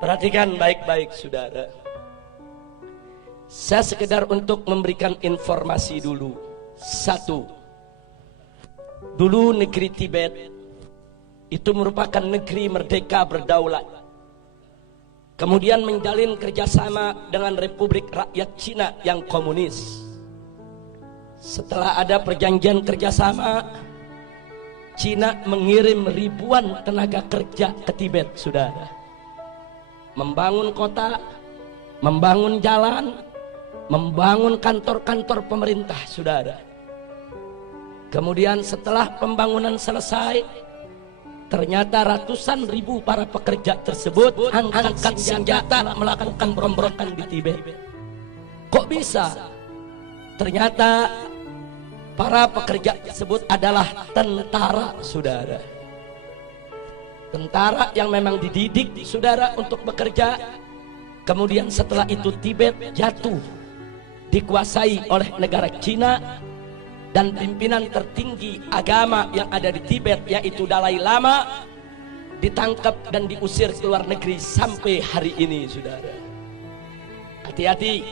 Perhatikan baik-baik saudara. Saya sekedar untuk memberikan informasi dulu. Satu, dulu negeri Tibet itu merupakan negeri merdeka berdaulat. Kemudian menjalin kerjasama dengan Republik Rakyat Cina yang komunis. Setelah ada perjanjian kerjasama, Cina mengirim ribuan tenaga kerja ke Tibet, saudara. Membangun kota, membangun jalan, membangun kantor-kantor pemerintah, saudara. Kemudian setelah pembangunan selesai, ternyata ratusan ribu para pekerja tersebut angkat senjata melakukan pemberontakan di Tibet. Kok bisa? Ternyata para pekerja tersebut adalah tentara, saudara. Tentara yang memang dididik, saudara, untuk bekerja. Kemudian setelah itu Tibet jatuh, dikuasai oleh negara Cina. Dan pimpinan tertinggi agama yang ada di Tibet, yaitu Dalai Lama, ditangkap dan diusir ke luar negeri sampai hari ini, saudara. Hati-hati,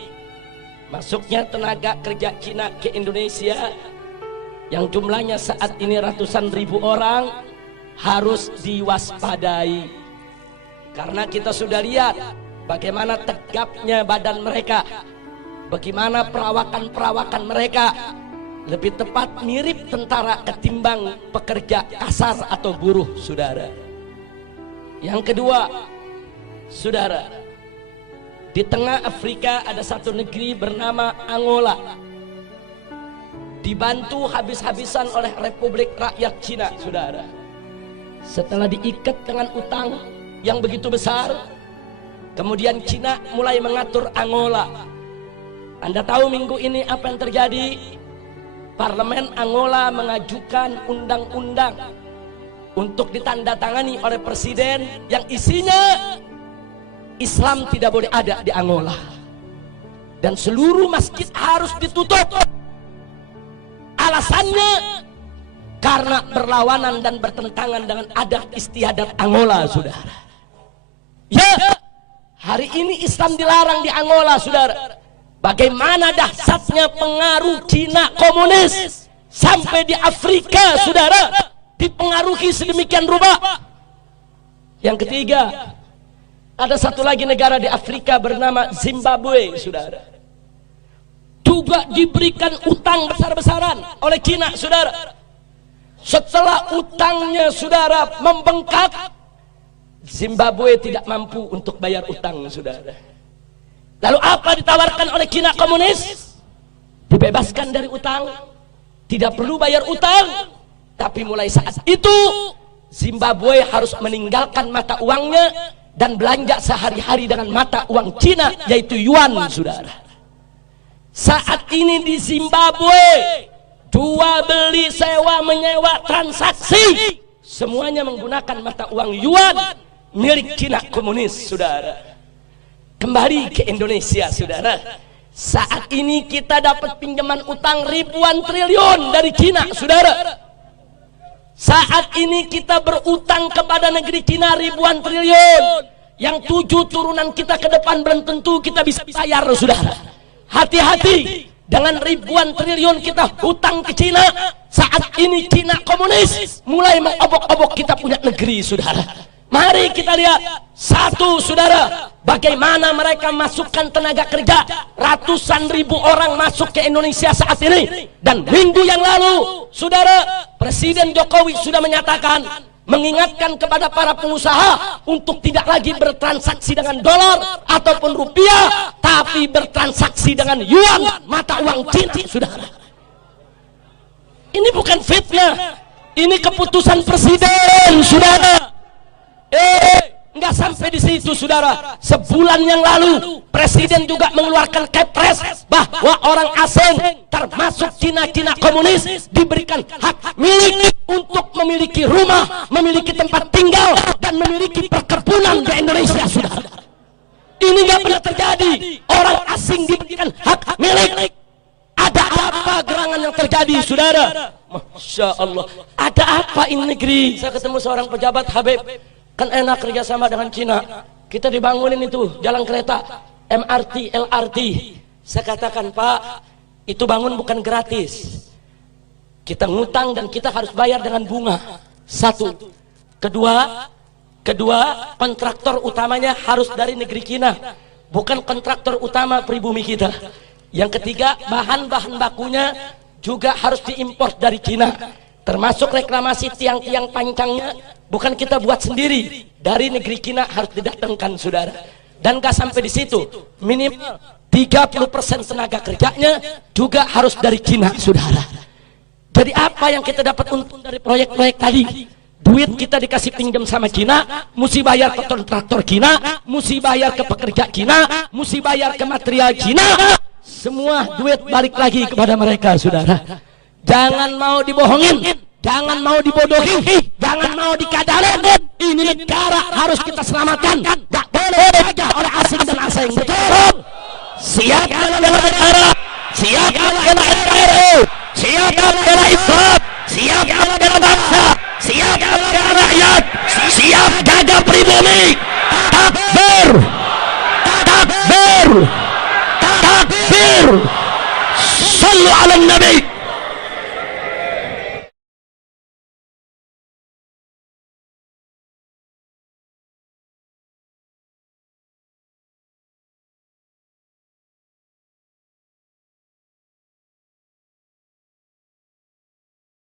masuknya tenaga kerja Cina ke Indonesia yang jumlahnya saat ini ratusan ribu orang harus diwaspadai. Karena kita sudah lihat bagaimana tegapnya badan mereka, bagaimana perawakan mereka. Lebih tepat mirip tentara ketimbang pekerja kasar atau buruh, saudara. Yang kedua, saudara, di tengah Afrika ada satu negeri bernama Angola, dibantu habis-habisan oleh Republik Rakyat Cina, saudara. Setelah diikat dengan utang yang begitu besar, kemudian Cina mulai mengatur Angola. Anda tahu minggu ini apa yang terjadi? Parlemen Angola mengajukan undang-undang untuk ditandatangani oleh presiden yang isinya Islam tidak boleh ada di Angola dan seluruh masjid harus ditutup. Alasannya karena berlawanan dan bertentangan dengan adat istiadat Angola, saudara. Ya, hari ini Islam dilarang di Angola, saudara. Bagaimana dahsyatnya pengaruh Cina komunis sampai di Afrika, saudara, dipengaruhi sedemikian rupa. Yang ketiga, ada satu lagi negara di Afrika bernama Zimbabwe, saudara, juga diberikan utang besar-besaran oleh Cina, saudara. Setelah utangnya, saudara, membengkak, Zimbabwe tidak mampu untuk bayar utang, saudara. Lalu apa ditawarkan oleh Cina komunis? Dibebaskan dari utang, tidak perlu bayar utang. Tapi mulai saat itu Zimbabwe harus meninggalkan mata uangnya dan belanja sehari-hari dengan mata uang Cina, yaitu yuan, saudara. Saat ini di Zimbabwe, jual beli, sewa menyewa, transaksi semuanya menggunakan mata uang yuan milik Cina komunis, saudara. Kembali ke Indonesia, saudara. Saat ini kita dapat pinjaman utang ribuan triliun dari Cina, saudara. Saat ini kita berutang kepada negeri Cina ribuan triliun, yang 7 turunan kita ke depan belum tentu kita bisa bayar, saudara. Hati-hati dengan ribuan triliun kita hutang ke Cina. Saat ini Cina komunis mulai mengobok-obok kita punya negeri, saudara. Mari kita lihat satu, saudara, bagaimana mereka masukkan tenaga kerja. Ratusan ribu orang masuk ke Indonesia saat ini. Dan minggu yang lalu, saudara, Presiden Jokowi sudah menyatakan, mengingatkan kepada para pengusaha untuk tidak lagi bertransaksi dengan dolar ataupun rupiah, tapi bertransaksi dengan yuan, mata uang Cina, saudara. Ini bukan fitnah, ini keputusan presiden, saudara. Nggak sampai di situ, saudara. Sebulan yang lalu presiden juga mengeluarkan kepres bahwa orang asing termasuk Cina komunis diberikan hak milik untuk memiliki rumah, memiliki tempat tinggal, dan memiliki perkebunan di Indonesia, saudara. Ini nggak pernah terjadi. Orang asing diberikan hak milik. Ada apa gerangan yang terjadi, saudara? Masya Allah. Ada apa ini negeri? Saya ketemu seorang pejabat, Habib, kan enak kerjasama dengan Cina. kita dibangunin itu jalan kereta, MRT, LRT. Saya katakan, Pak, itu bangun bukan gratis. Kita ngutang dan kita harus bayar dengan bunga. Satu. Kedua, kontraktor utamanya harus dari negeri Cina, bukan kontraktor utama pribumi kita. Yang ketiga, bahan-bahan bakunya juga harus diimpor dari Cina, termasuk reklamasi tiang-tiang pancangnya bukan kita buat sendiri, dari negeri Cina harus didatangkan, saudara. Dan gak sampai di situ, minimal 30% tenaga kerjanya juga harus dari Cina, saudara. Jadi apa yang kita dapat untung dari proyek-proyek tadi? Duit kita dikasih pinjam sama Cina, mesti bayar ke kontraktor Cina, mesti bayar ke pekerja Cina, mesti bayar ke material Cina. Semua duit balik lagi kepada mereka, saudara. Jangan mau dibohongin, jangan mau dibodohi, jangan mau dikadalin. Ini negara harus kita selamatkan, gak boleh dijajah oleh asing dan asing. Betul? Siap bela negara, siap bela NKRI, siap bela Islam, siap bela bangsa, siap bela rakyat, siap jaga pribumi. Takbir, takbir, takbir. Sallu ala Nabi.